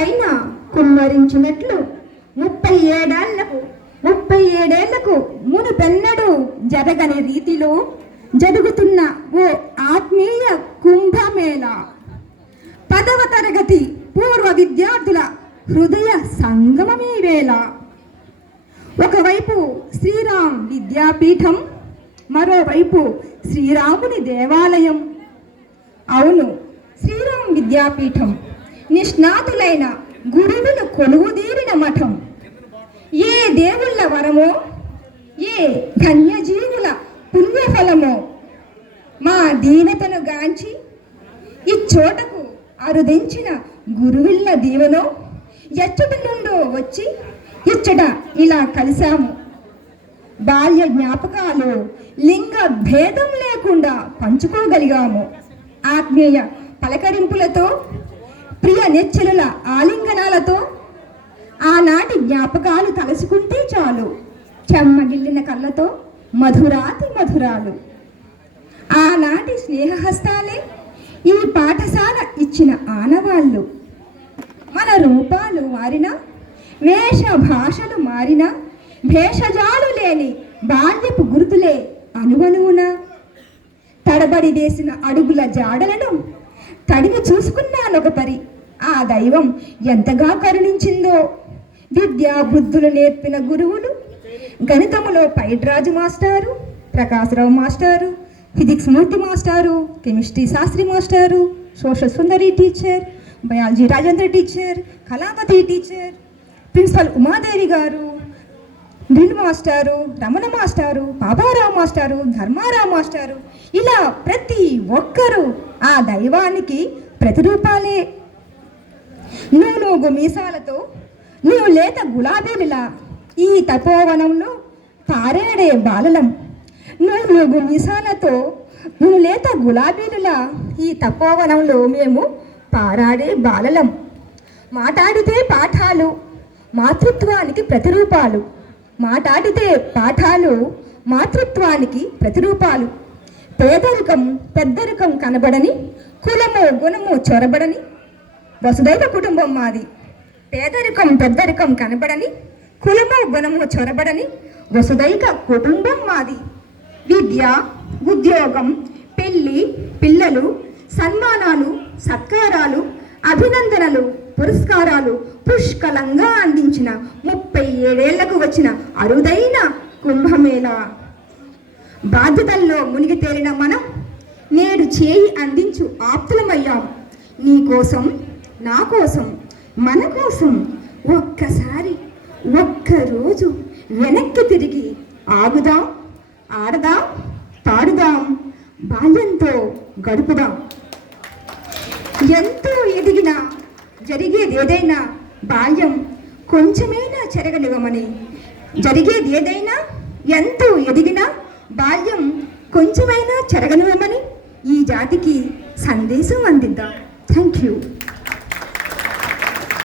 పైన కుమ్మరించినట్లు ముప్పై ఏడాళ్ళకు ముప్పై ఏడేళ్ళకు మునుపెన్నడు జరగని రీతిలో జరుగుతున్న ఓ ఆత్మీయ కుంభమేళ. పదవ తరగతి పూర్వ విద్యార్థుల హృదయ సంగమమే వేళ. ఒకవైపు శ్రీరామ్ విద్యాపీఠం మరోవైపు శ్రీరాముని దేవాలయం. అవును శ్రీరామ్ విద్యాపీఠం. నిష్ణాతులైన గురువులు కొలువుదీరిన మఠం. ఏ దేవుళ్ళ వరమో ఏ ధన్యజీవుల పుణ్యఫలమో మా దీనతను గాంచి ఇచ్చోటకు అరుదించిన గురువిళ్ళ దీవెనో ఎచ్చటి నుండో వచ్చి ఇచ్చట ఇలా కలిశాము. బాల్య జ్ఞాపకాలు లింగ భేదం లేకుండా పంచుకోగలిగాము. ఆత్మీయ పలకరింపులతో ప్రియ నెచ్చెలుల ఆలింగనాలతో ఆనాటి జ్ఞాపకాలు తలుసుకుంటే చాలు. చెమ్మగిల్లిన కళ్ళతో మధురాతి మధురాలు. ఆనాటి స్నేహహస్తాలే ఈ పాఠశాల ఇచ్చిన ఆనవాళ్ళు. మన రూపాలు మారినా వేష భాషలు మారినా భేషజాలు లేని బాల్యపు గుర్తులే అనువనువున? తడబడి వేసిన అడుగుల జాడలను తడివి చూసుకున్నానొక పరి ఆ దైవం ఎంతగా కరుణించిందో. విద్యా బుద్ధులు నేర్పిన గురువులు గణితములో పైడ్రాజు మాస్టారు ప్రకాశరావు మాస్టారు ఫిజిక్స్ మూర్తి మాస్టారు కెమిస్ట్రీ శాస్త్రి మాస్టారు social Sundari teacher biology Rajendra teacher Kalavathi teacher principal Umadevi గారు డ్రిల్ మాస్టారు రమణ మాస్టారు పాపారావు మాస్టారు ధర్మారావు మాస్టారు. ఇలా ప్రతి ఒక్కరూ ఆ దైవానికి ప్రతిరూపాలే. నువ్వు నువ్వు మీసాలతో నువ్వు లేత గులాబీలా ఈ తపోవనంలో పారేడే బాలలం. నువ్వు నువ్వు మీసాలతో నువ్వు లేత గులాబీలా ఈ తపోవనంలో మేము పారాడే బాలలం. మాట్లాడితే పాఠాలు మాతృత్వానికి ప్రతిరూపాలు. మాట్లాడితే పాఠాలు మాతృత్వానికి ప్రతిరూపాలు. పేదరికం పెద్దరికం కనబడని కులము గుణము చొరబడని వసుదైవ కుటుంబం మాది. పేదరికం పెద్దరికం కనబడని కులము గుణము చొరబడని వసుదైక కుటుంబం మాది. విద్య ఉద్యోగం పెళ్ళి పిల్లలు సన్మానాలు సత్కారాలు అభినందనలు పురస్కారాలు పుష్కలంగా అందించిన ముప్పై ఏడేళ్ళకు వచ్చిన అరుదైన కుంభమేళ. బాధ్యతల్లో మునిగి తేలిన మనం నేడు చేయి అందించు ఆప్తులమయ్యాం. నీకోసం నా కోసం మన కోసం ఒక్కసారి ఒక్కరోజు వెనక్కి తిరిగి ఆగుదాం ఆడదాం పాడుదాం బాల్యంతో గడుపుదాం. ఎంతో ఎదిగినా జరిగేది ఏదైనా బాల్యం కొంచెమైనా చెరగనివ్వమని జరిగేది ఏదైనా ఎంతో ఎదిగినా బాల్యం కొంచెమైనా చెరగనివ్వమని ఈ జాతికి సందేశం అందిద్దాం. Thank you.